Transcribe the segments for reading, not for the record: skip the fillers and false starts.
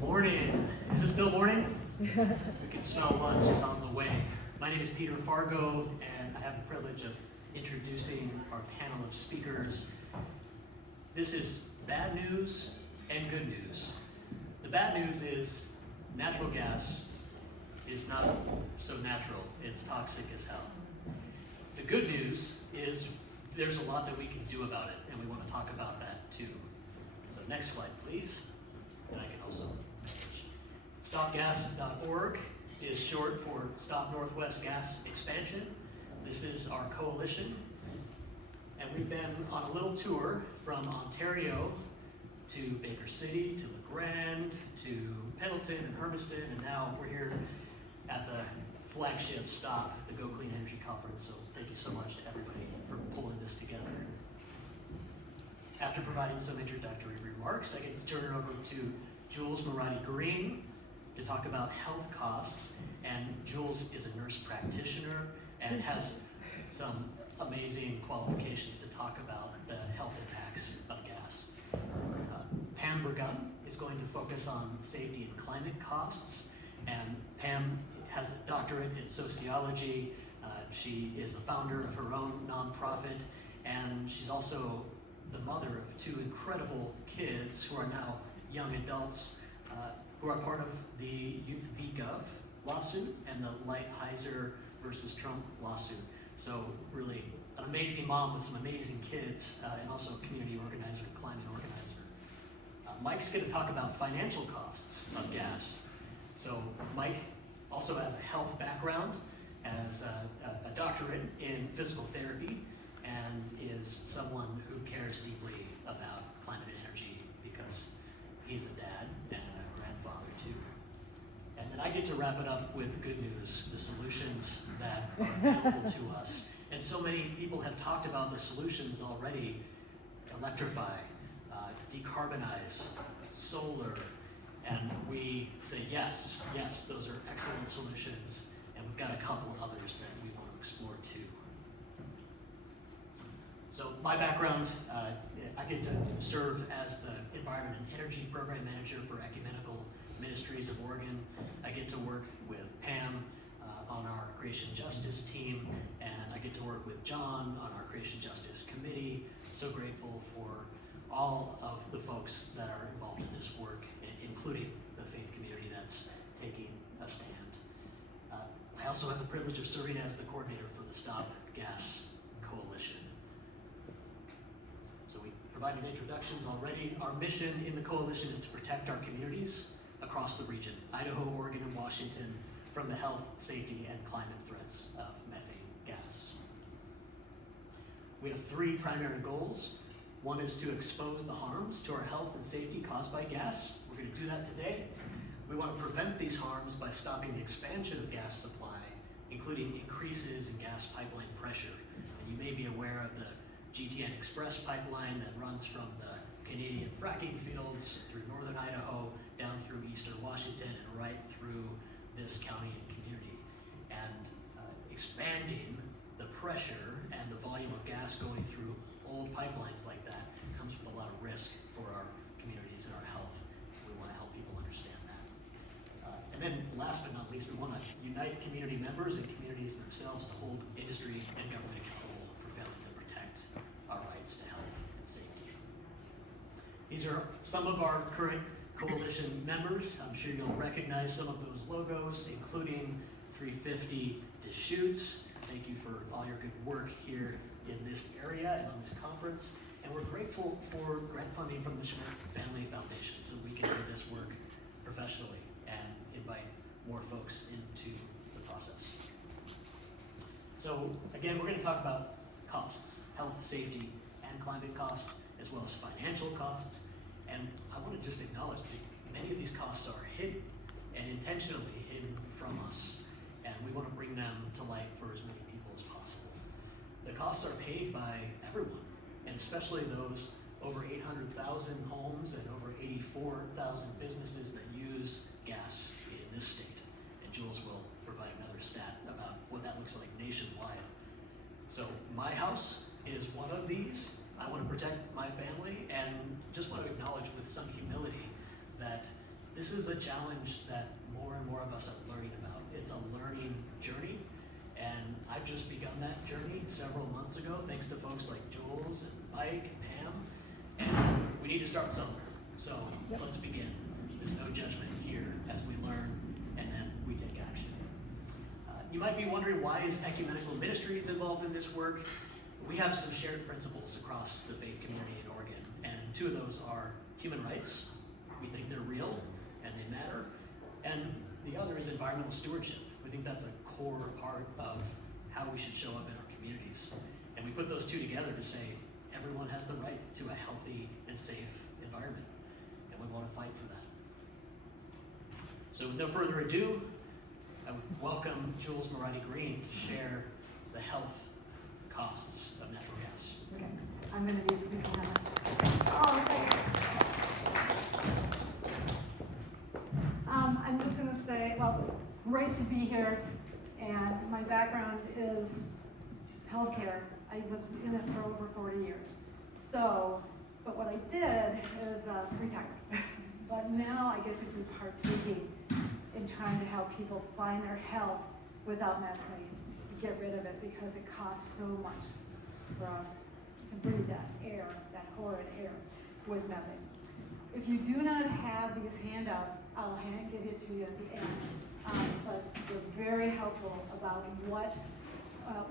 Morning. Is it still morning? We can smell lunch is on the way. My name is Peter Fargo, and I have the privilege of introducing our panel of speakers. This is bad news and good news. The bad news is natural gas is not so natural. It's toxic as hell. The good news is there's a lot that we can do about it, and we want to talk about that too. So next slide, please. And I can also manage. StopGas.org is short for Stop Northwest Gas Expansion. This is our coalition. And we've been on a little tour from Ontario to Baker City, to LeGrand, to Pendleton and Hermiston, and now we're here at the flagship stop, the Go Clean Energy Conference. So thank you so much to everybody for pulling this together. After providing some introductory remarks, I get to turn it over to Jules Moratti-Greene to talk about health costs. And Jules is a nurse practitioner and has some amazing qualifications to talk about the health impacts of gas. Pam Vergun is going to focus on safety and climate costs. And Pam has a doctorate in sociology. She is the founder of her own nonprofit, and she's also the mother of two incredible kids who are now young adults who are part of the Youth v.Gov lawsuit and the Lighthizer versus Trump lawsuit. So really an amazing mom with some amazing kids and also a community organizer, climate organizer. Mike's going to talk about financial costs of gas. So Mike also has a health background, has a doctorate in physical therapy, and is someone who cares deeply about climate and energy because he's a dad and a grandfather too. And then I get to wrap it up with good news, the solutions that are available to us. And so many people have talked about the solutions already: electrify, decarbonize, solar, and we say yes, those are excellent solutions. And we've got a couple others that we want to explore too. So my background, I get to serve as the Environment and Energy Program Manager for Ecumenical Ministries of Oregon. I get to work with Pam on our Creation Justice team, and I get to work with John on our Creation Justice Committee. So grateful for all of the folks that are involved in this work, including the faith community that's taking a stand. I also have the privilege of serving as the coordinator for the Stop Gas Coalition. So we provided introductions already. Our mission in the coalition is to protect our communities across the region, Idaho, Oregon, and Washington, from the health, safety, and climate threats of methane gas. We have three primary goals. One is to expose the harms to our health and safety caused by gas. We're going to do that today. We want to prevent these harms by stopping the expansion of gas supply, including increases in gas pipeline pressure. And you may be aware of the GTN Express pipeline that runs from the Canadian fracking fields through northern Idaho, down through eastern Washington, and right through this county and community. And expanding the pressure and the volume of gas going through old pipelines like that comes with a lot of risk for our communities and our health. We want to help people understand that. And then last but not least, we want to unite community members and communities themselves to hold industry and government accountable for failing to protect our rights to health and safety. These are some of our current coalition members. I'm sure you'll recognize some of those logos, including 350 Deschutes. Thank you for all your good work here in this area and on this conference. And we're grateful for grant funding from the Schmidt Family Foundation so we can do this work professionally and invite more folks into the process. So again, we're going to talk about costs, health, safety, and climate costs, as well as financial costs. And I want to just acknowledge that many of these costs are hidden and intentionally hidden from us. And we want to bring them to light for as many people as possible. The costs are paid by everyone, and especially those over 800,000 homes and over 84,000 businesses that use gas in this state. And Jules will provide another stat about what that looks like nationwide. So my house is one of these. I want to protect my family and just want to acknowledge with some humility that this is a challenge that more and more of us are learning about. It's a learning journey, and I've just begun that journey several months ago, thanks to folks like Jules and Mike and Pam, and we need to start somewhere. So let's begin. There's no judgment here as we learn and then we take action. You might be wondering, why is Ecumenical Ministries involved in this work? We have some shared principles across the faith community in Oregon, and two of those are human rights. We think they're real and they matter. And the other is environmental stewardship. We think that's a core part of how we should show up in our communities. And we put those two together to say everyone has the right to a healthy and safe environment, and we want to fight for that. So with no further ado, I would welcome Jules Moratti-Greene to share the health costs of natural gas. Okay, I'm going to be speaking on it. Oh, thanks. I'm just going to say, well, it's great to be here, and my background is healthcare. I was in it for over 40 years. So, but what I did is retire. But now I get to be partaking in trying to help people find their health without medically get rid of it, because it costs so much for us to breathe that air, that horrid air, with methane. If you do not have these handouts, I'll give it to you at the end. But they're very helpful about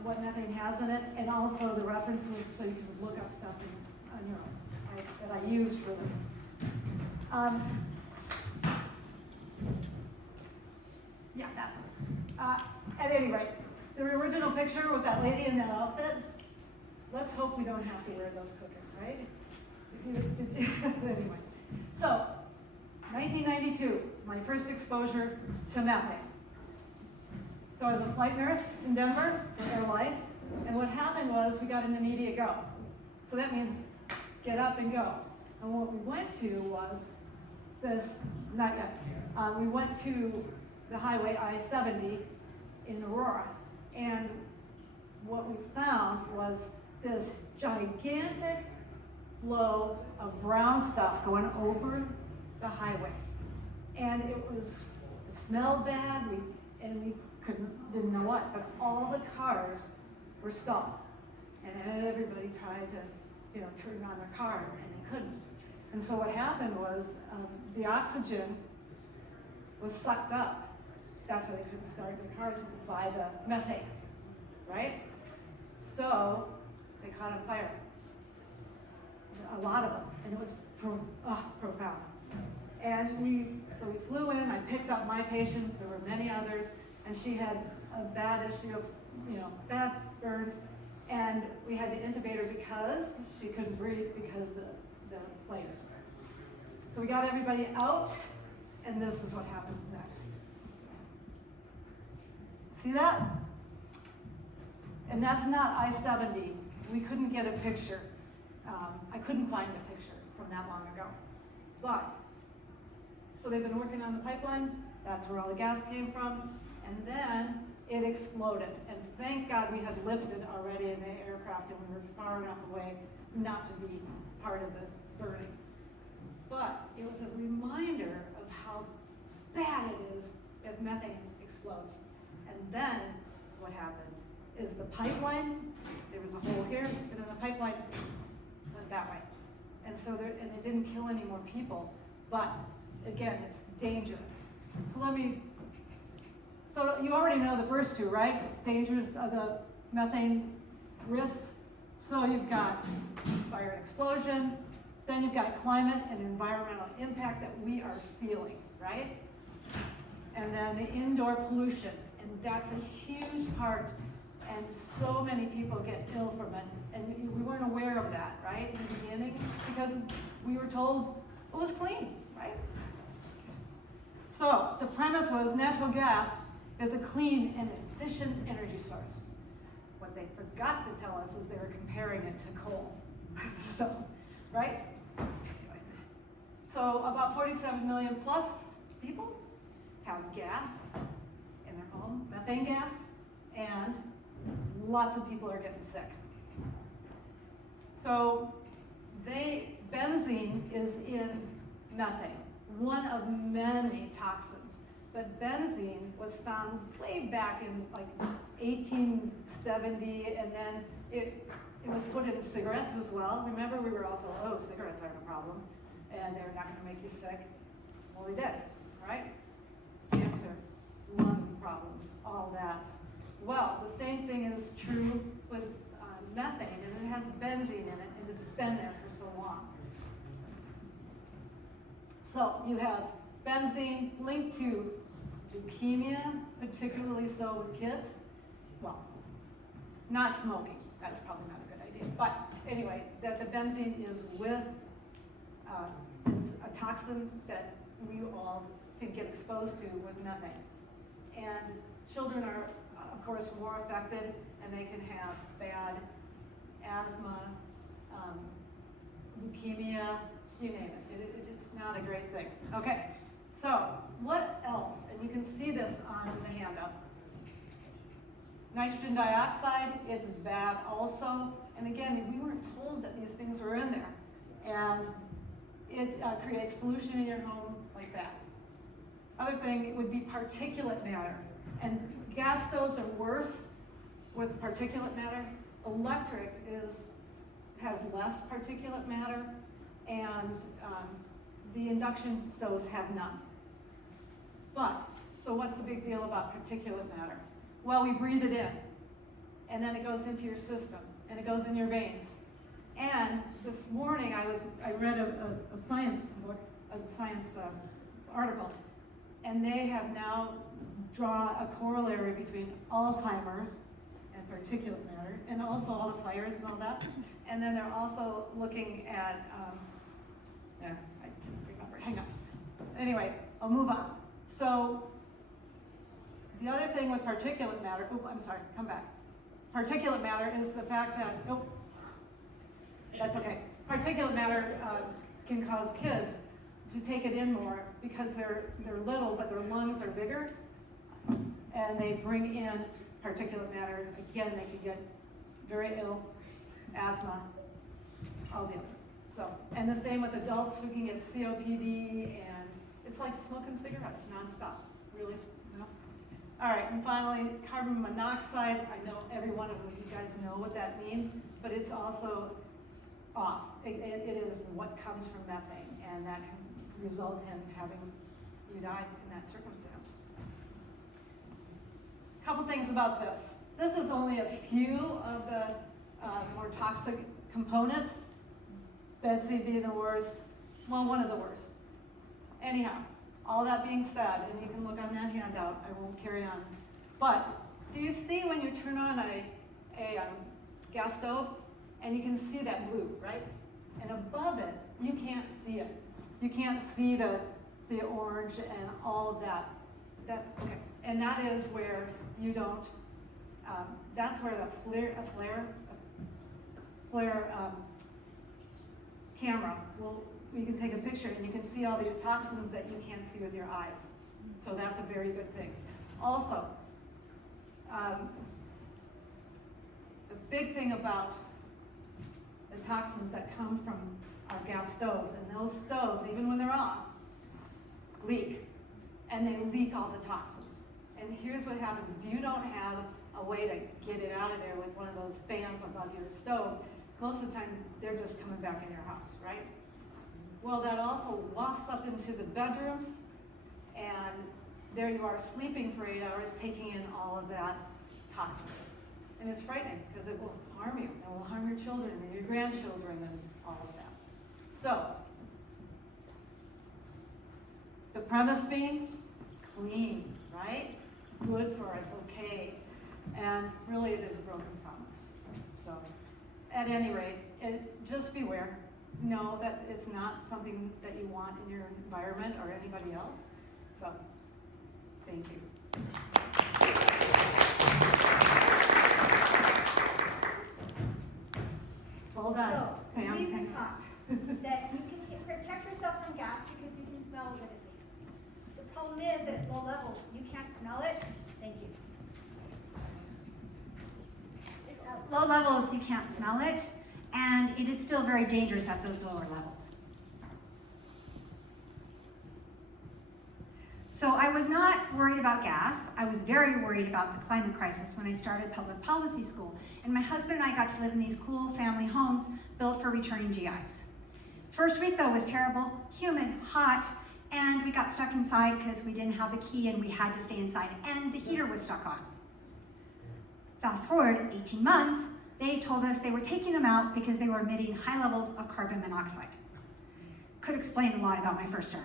what methane has in it, and also the references so you can look up stuff on your own that I used for this. Yeah, that's it. At any rate, the original picture with that lady in that outfit, let's hope we don't have to wear those cooking, right? Anyway, so 1992, my first exposure to methane. So I was a flight nurse in Denver for Air Life, and what happened was we got an immediate go. So that means get up and go. And what we went to was this, not yet, we went to the highway I-70 in Aurora, and what we found was this gigantic flow of brown stuff going over the highway. And it smelled bad, we didn't know what, but all the cars were stalled. And everybody tried to, turn on their car, and they couldn't. And so what happened was the oxygen was sucked up. That's why they couldn't start their cars, by the methane, right? So they caught on fire, a lot of them, and it was profound. And so we flew in, I picked up my patients, there were many others, and she had a bad issue of, bad burns, and we had to intubate her because she couldn't breathe because the flames. So we got everybody out, and this is what happens next. See that? And that's not I-70. We couldn't get a picture. I couldn't find a picture from that long ago. But, so they've been working on the pipeline. That's where all the gas came from. And then it exploded. And thank God we had lifted already in the aircraft, and we were far enough away not to be part of the burning. But it was a reminder of how bad it is if methane explodes. And then what happened is the pipeline, there was a hole here, and then the pipeline went that way. And so and it didn't kill any more people, but again, it's dangerous. So you already know the first two, right? Dangers of the methane risks. So you've got fire and explosion, then you've got climate and environmental impact that we are feeling, right? And then the indoor pollution, and that's a huge part, and so many people get ill from it, and we weren't aware of that, right, in the beginning, because we were told it was clean, right? So the premise was natural gas is a clean and efficient energy source. What they forgot to tell us is they were comparing it to coal. So, right? Anyway. So about 47 million plus people have gas in their home, methane gas, and lots of people are getting sick. So benzene is in methane. one of many toxins. But benzene was found way back in like 1870, and then it was put in cigarettes as well. Remember, we were all told, oh, cigarettes aren't a problem, and they're not gonna make you sick. Well, they did, right? Cancer, lung problems, all that. Well, the same thing is true with methane, and it has benzene in it, and it's been there for so long. So you have benzene linked to leukemia, particularly so with kids. Well, not smoking, that's probably not a good idea. But anyway, that the benzene is with is a toxin that we all can get exposed to with methane. And children are, of course, more affected, and they can have bad asthma, leukemia, you name it. It's not a great thing. Okay, so what else? And you can see this on the handout. Nitrogen dioxide, it's bad also. And again, we weren't told that these things were in there. And it creates pollution in your home like that. Other thing, it would be particulate matter. And gas stoves are worse with particulate matter. Electric has less particulate matter, and the induction stoves have none. But, so what's the big deal about particulate matter? Well, we breathe it in, and then it goes into your system, and it goes in your veins. And this morning I read a science book, a science article, and they have now drawn a corollary between Alzheimer's and particulate matter, and also all the fires and all that. And then they're also looking at, I can't remember, hang on. Anyway, I'll move on. So, the other thing with particulate matter, I'm sorry, come back. Particulate matter is the fact that, that's okay. Particulate matter can cause kids to take it in more because they're little, but their lungs are bigger, and they bring in particulate matter. Again, they can get very ill, asthma, all the others. So, and the same with adults who can get COPD, and it's like smoking cigarettes nonstop, really. No? All right, and finally, carbon monoxide. I know every one of you guys know what that means, but it's also off. It is what comes from methane, and that can result in having you die in that circumstance. A couple things about this. This is only a few of the more toxic components. Benzene being the worst, well, one of the worst. Anyhow, all that being said, and you can look on that handout, I won't carry on. But do you see when you turn on a gas stove, and you can see that blue, right? And above it, you can't see it. You can't see the orange and all of that. Okay. And that is where you don't, that's where the flare camera you can take a picture and you can see all these toxins that you can't see with your eyes. So that's a very good thing. Also, the big thing about the toxins that come from our gas stoves, and those stoves, even when they're off, leak. And they leak all the toxins. And here's what happens. If you don't have a way to get it out of there with one of those fans above your stove, most of the time they're just coming back in your house, right? Well, that also wafts up into the bedrooms, and there you are sleeping for 8 hours, taking in all of that toxin. And it's frightening because it will harm you. It will harm your children and your grandchildren and all of that. So, the premise being clean, right? Good for us, okay. And really it is a broken promise. So, at any rate, just beware. Know that it's not something that you want in your environment or anybody else. So, thank you. Hold on. So, Pam, we've hang been on. taught that you can protect yourself from gas because you can smell what it leaves. The problem is that at low levels, you can't smell it. Thank you. At low levels, you can't smell it, and it is still very dangerous at those lower levels. So I was not worried about gas. I was very worried about the climate crisis when I started public policy school. And my husband and I got to live in these cool family homes built for returning GIs. First week though was terrible, humid, hot, and we got stuck inside because we didn't have the key and we had to stay inside, and the heater was stuck on. Fast forward 18 months, they told us they were taking them out because they were emitting high levels of carbon monoxide. Could explain a lot about my first term.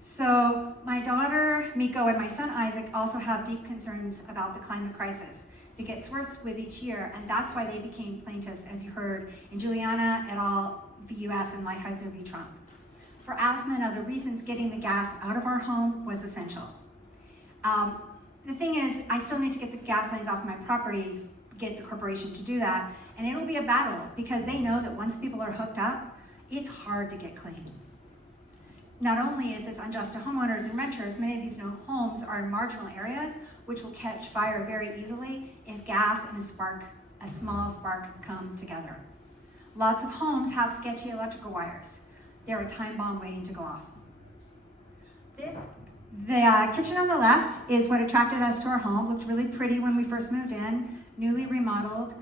So my daughter, Miko, and my son, Isaac, also have deep concerns about the climate crisis. It gets worse with each year, and that's why they became plaintiffs, as you heard, in Juliana et al. V. US and Lighthizer v. Trump. For asthma and other reasons, getting the gas out of our home was essential. The thing is, I still need to get the gas lines off my property, get the corporation to do that, and it'll be a battle because they know that once people are hooked up, it's hard to get clean. Not only is this unjust to homeowners and renters, many of these new homes are in marginal areas which will catch fire very easily if gas and a small spark come together. Lots of homes have sketchy electrical wires. They're a time bomb waiting to go off. The kitchen on the left is what attracted us to our home. Looked really pretty when we first moved in, newly remodeled.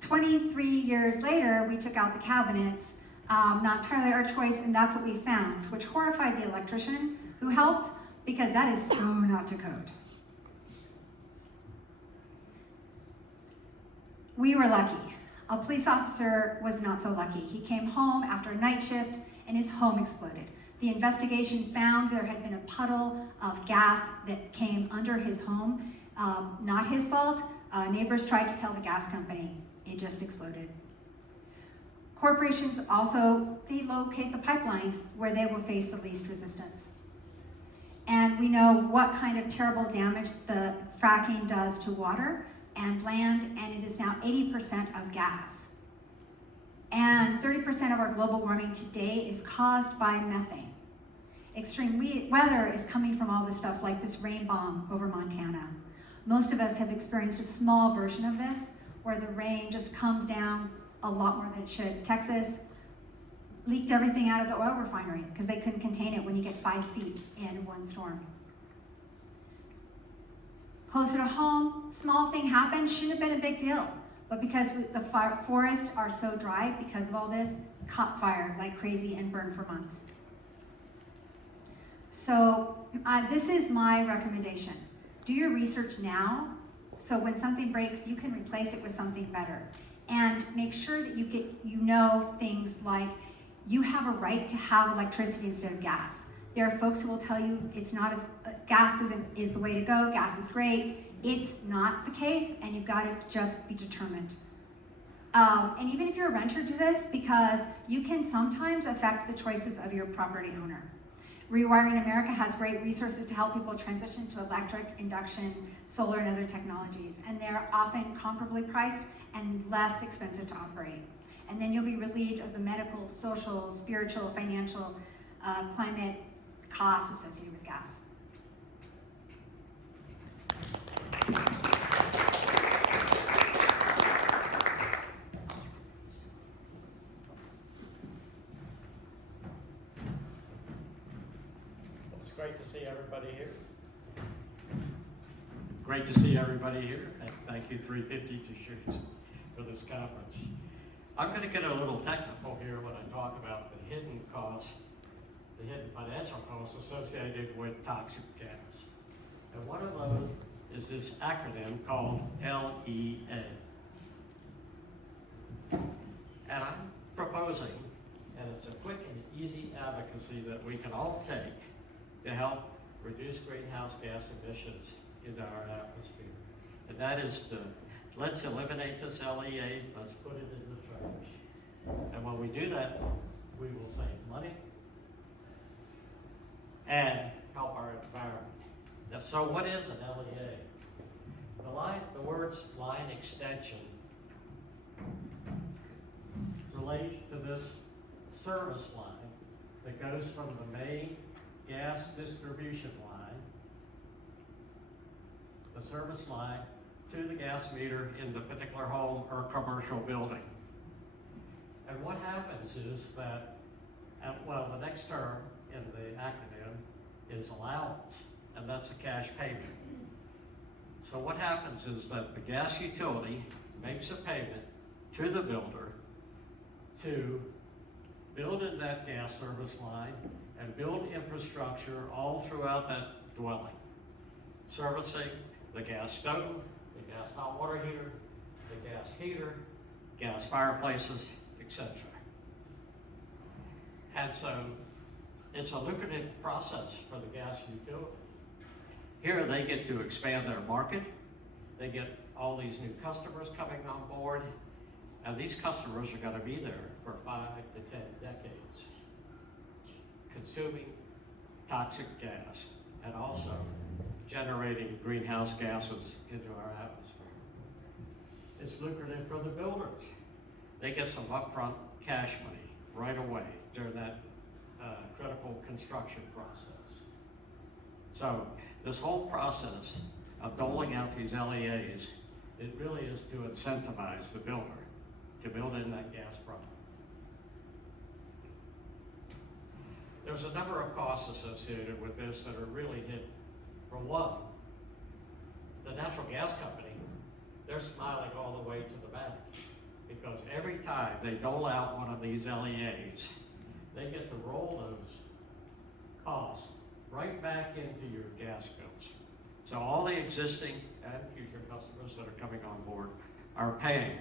23 years later, we took out the cabinets, not entirely our choice, and that's what we found, which horrified the electrician who helped, because that is so not to code. We were lucky. A police officer was not so lucky. He came home after a night shift and his home exploded. The investigation found there had been a puddle of gas that came under his home. Not his fault. Neighbors tried to tell the gas company. It just exploded. Corporations also, they locate the pipelines where they will face the least resistance. And we know what kind of terrible damage the fracking does to water and land, and it is now 80% of gas. And 30% of our global warming today is caused by methane. Extreme weather is coming from all this stuff, like this rain bomb over Montana. Most of us have experienced a small version of this, where the rain just comes down a lot more than it should. Texas leaked everything out of the oil refinery because they couldn't contain it when you get 5 feet in one storm. Closer to home, small thing happened, shouldn't have been a big deal. But because the forests are so dry, because of all this, caught fire like crazy and burned for months. So this is my recommendation. Do your research now, so when something breaks, you can replace it with something better. And make sure that you know things like you have a right to have electricity instead of gas. There are folks who will tell you it's not gas is the way to go, gas is great. It's not the case, and you've got to just be determined. And even if you're a renter, do this, because you can sometimes affect the choices of your property owner. Rewiring America has great resources to help people transition to electric, induction, solar, and other technologies, and they're often comparably priced and less expensive to operate. And then you'll be relieved of the medical, social, spiritual, financial, climate costs associated with gas. It's great to see everybody here. Great to see everybody here. And thank you, 350 T-shirts, for this conference. I'm going to get a little technical here when I talk about the hidden costs, the hidden financial costs associated with toxic gas. And one of those is this acronym called LEA. And I'm proposing, and it's a quick and easy advocacy that we can all take to help reduce greenhouse gas emissions into our atmosphere. And that is to, let's eliminate this LEA, let's put it in the trash. And when we do that, we will save money and help our environment. Now, so what is an LEA? The words line extension relate to this service line that goes from the main gas distribution line, the service line, to the gas meter in the particular home or commercial building. And what happens is that, well, the next term, in the acronym is allowance, and that's a cash payment. So what happens is that the gas utility makes a payment to the builder to build in that gas service line and build infrastructure all throughout that dwelling, servicing the gas stove, the gas hot water heater, the gas heater, gas fireplaces, etc. And so it's a lucrative process for the gas utility. Here they get to expand their market. They get all these new customers coming on board, and these customers are going to be there for 5 to 10 decades, consuming toxic gas and also generating greenhouse gases into our atmosphere. It's lucrative for the builders. They get some upfront cash money right away during that critical construction process. So this whole process of doling out these LEAs, it really is to incentivize the builder to build in that gas product. There's a number of costs associated with this that are really hidden. For one, the natural gas company, they're smiling all the way to the bank, because every time they dole out one of these LEAs, they get to roll those costs right back into your gas bills. So all the existing and future customers that are coming on board are paying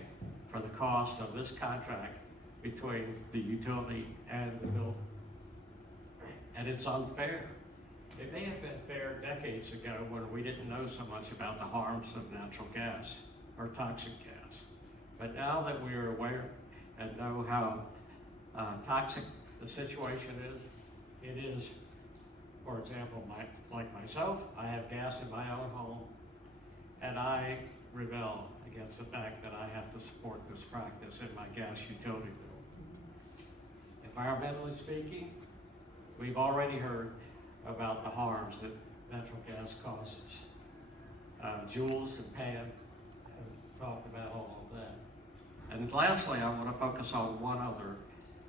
for the cost of this contract between the utility and the builder. And it's unfair. It may have been fair decades ago when we didn't know so much about the harms of natural gas or toxic gas. But now that we are aware and know how toxic the situation is, it is, for example, like myself, I have gas in my own home, and I rebel against the fact that I have to support this practice in my gas utility bill. Environmentally speaking, we've already heard about the harms that natural gas causes. Jules and Pam have talked about all of that. And lastly, I want to focus on one other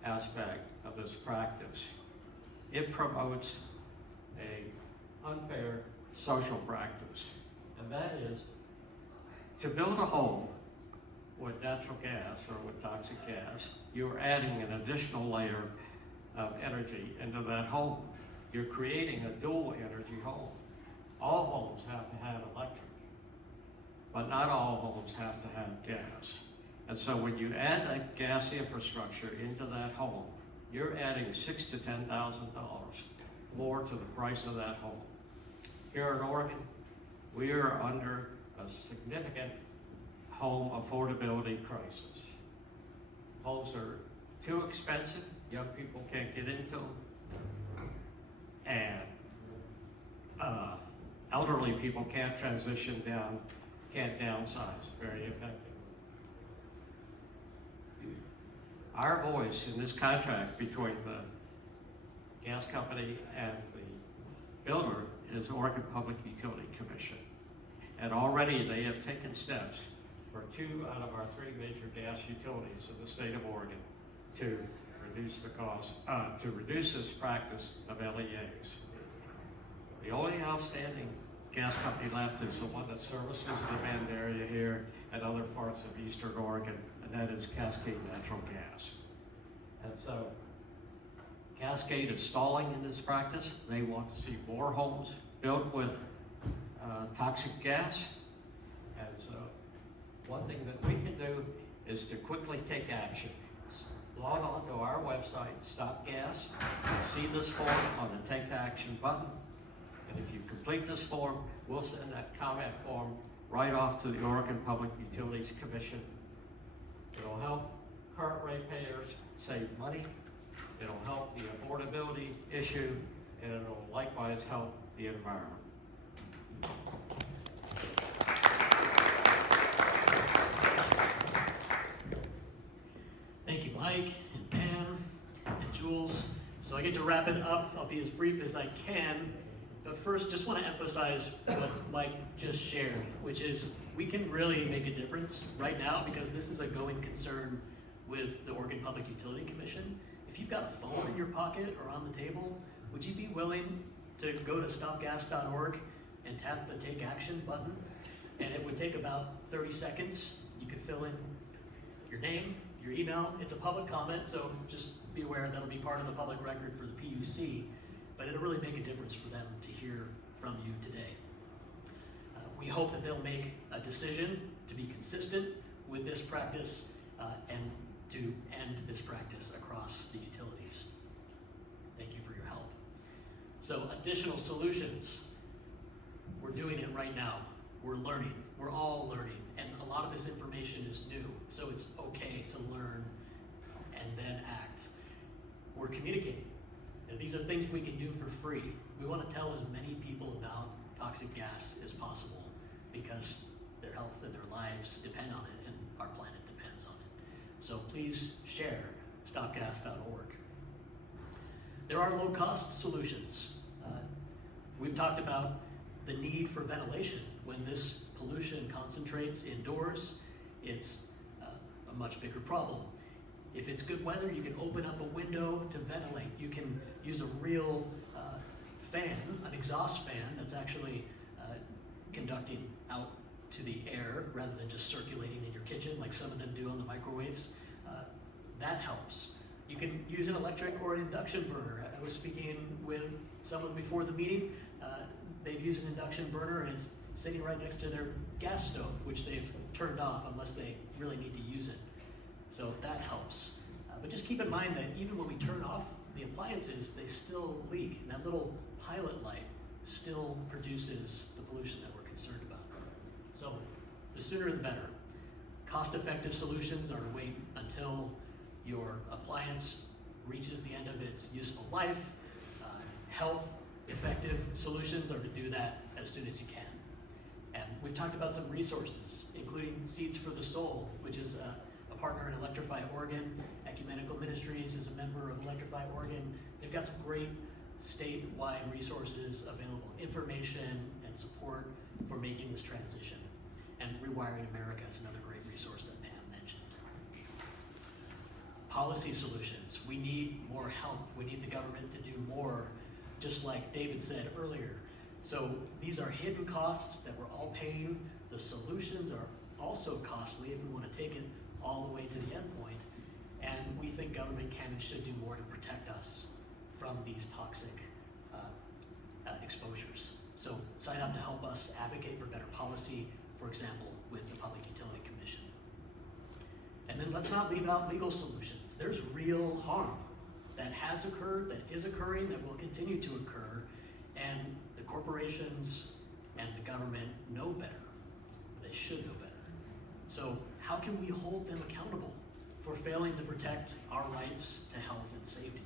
aspect of this practice. It promotes a unfair social practice, and that is to build a home with natural gas or with toxic gas, you're adding an additional layer of energy into that home. You're creating a dual energy home. All homes have to have electric, but not all homes have to have gas. And so when you add that gas infrastructure into that home, you're adding $6,000 to $10,000 more to the price of that home. Here in Oregon, we are under a significant home affordability crisis. Homes are too expensive, young people can't get into them, and elderly people can't transition down, can't downsize very effectively. Our voice in this contract between the gas company and the builder is Oregon Public Utility Commission. And already they have taken steps for 2 out of our 3 major gas utilities in the state of Oregon to reduce the cost, to reduce this practice of LEAs. The only outstanding gas company left is the one that services the Bend area here and other parts of eastern Oregon, and that is Cascade Natural Gas. And so Cascade is stalling in this practice. They want to see more homes built with toxic gas. And so one thing that we can do is to quickly take action. Log on to our website, StopGas, and see this form on the Take Action button. And if you complete this form, we'll send that comment form right off to the Oregon Public Utilities Commission. It'll help current ratepayers save money. It'll help the affordability issue, and it'll likewise help the environment. Thank you, Mike and Pam and Jules. So I get to wrap it up. I'll be as brief as I can. But first, just want to emphasize what Mike just shared, which is we can really make a difference right now because this is a going concern with the Oregon Public Utility Commission. If you've got a phone in your pocket or on the table, would you be willing to go to stopgas.org and tap the Take Action button? And it would take about 30 seconds. You could fill in your name, your email. It's a public comment, so just be aware that'll be part of the public record for the PUC, but it'll really make a difference for them to hear from you today. We hope that they'll make a decision to be consistent with this practice and to end this practice across the utilities. Thank you for your help. So additional solutions. We're doing it right now. We're learning. We're all learning. And a lot of this information is new. So it's okay to learn and then act. We're communicating. And these are things we can do for free. We want to tell as many people about toxic gas as possible because their health and their lives depend on it and our planet depends on it. So please share StopGas.org. There are low-cost solutions. We've talked about the need for ventilation. When this pollution concentrates indoors, it's a much bigger problem. If it's good weather, you can open up a window to ventilate. You can use a real fan, an exhaust fan that's actually conducting out to the air rather than just circulating in your kitchen like some of them do on the microwaves. That helps. You can use an electric or an induction burner. I was speaking with someone before the meeting. They've used an induction burner and it's sitting right next to their gas stove, which they've turned off unless they really need to use it. So that helps. But just keep in mind that even when we turn off the appliances, they still leak. And that little pilot light still produces the pollution that we're concerned about. So the sooner the better. Cost-effective solutions are to wait until your appliance reaches the end of its useful life. Health-effective solutions are to do that as soon as you can. And we've talked about some resources, including Seeds for the Soul, which is a partner in Electrify Oregon. Ecumenical Ministries is a member of Electrify Oregon. They've got some great statewide resources available, information and support for making this transition. And Rewiring America is another great resource that Pam mentioned. Policy solutions. We need more help. We need the government to do more, just like David said earlier. So these are hidden costs that we're all paying. The solutions are also costly if we want to take it all the way to the end point. And we think government can and should do more to protect us from these toxic exposures. So sign up to help us advocate for better policy, for example, with the Public Utility Commission. And then let's not leave out legal solutions. There's real harm that has occurred, that is occurring, that will continue to occur, and the corporations and the government know better. They should know better. So how can we hold them accountable for failing to protect our rights to health and safety?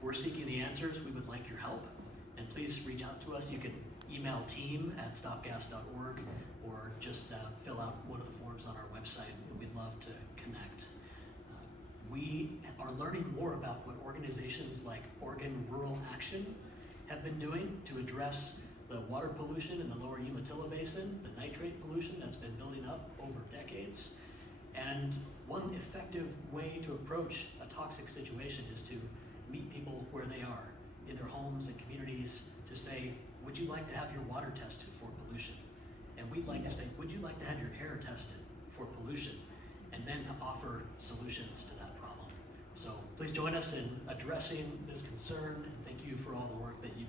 We're seeking the answers. We would like your help. And please reach out to us. You can email team@stopgas.org or just fill out one of the forms on our website. We'd love to connect. We are learning more about what organizations like Oregon Rural Action have been doing to address the water pollution in the lower Umatilla Basin, the nitrate pollution that's been building up over decades. And one effective way to approach a toxic situation is to meet people where they are, in their homes and communities, to say, would you like to have your water tested for pollution? And we'd like to say, would you like to have your air tested for pollution? And then to offer solutions to that problem. So please join us in addressing this concern, and thank you for all the work that you